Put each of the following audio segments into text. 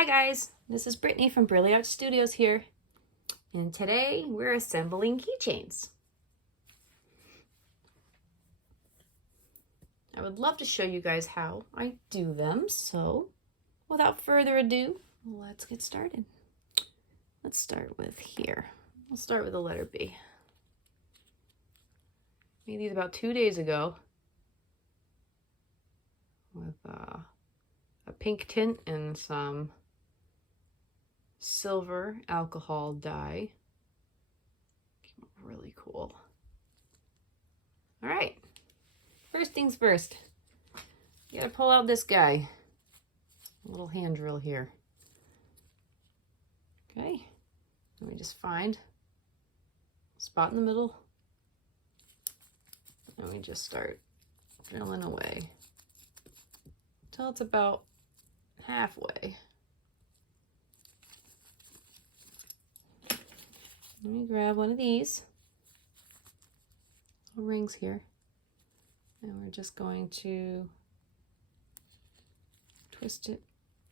Hi guys, this is Brittany from Brilliant Studios here, and today we're assembling keychains. I would love to show you guys how I do them, so without further ado, let's get started. Let's start with here. We'll start with the letter B. Made these about 2 days ago with a pink tint and some silver alcohol dye. Came out really cool. All right, first things first. You gotta pull out this guy. A little hand drill here. Okay, let me just find a spot in the middle. And we just start drilling away until it's about halfway. Let me grab one of these little rings here, and we're just going to twist it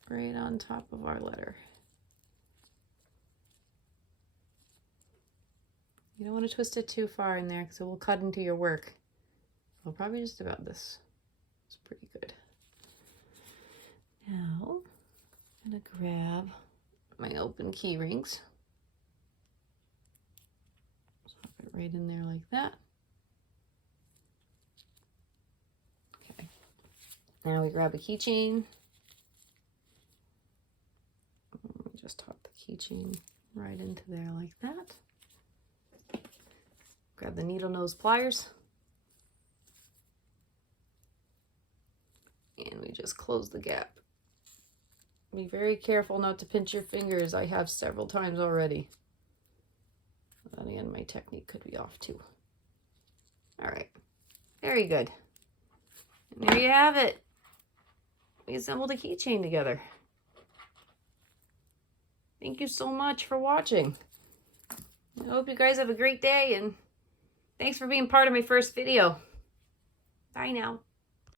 right on top of our letter. You don't want to twist it too far in there because it will cut into your work. Well, probably just about this. It's pretty good. Now, I'm going to grab my open key rings. Pop it right in there like that. Okay. Now we grab a keychain. We just tuck the keychain right into there like that. Grab the needle nose pliers. And we just close the gap. Be very careful not to pinch your fingers. I have several times already. But then again, my technique could be off too. All right, very good. And there you have it. We assembled a keychain together. Thank you so much for watching. I hope you guys have a great day, and thanks for being part of my first video. Bye now.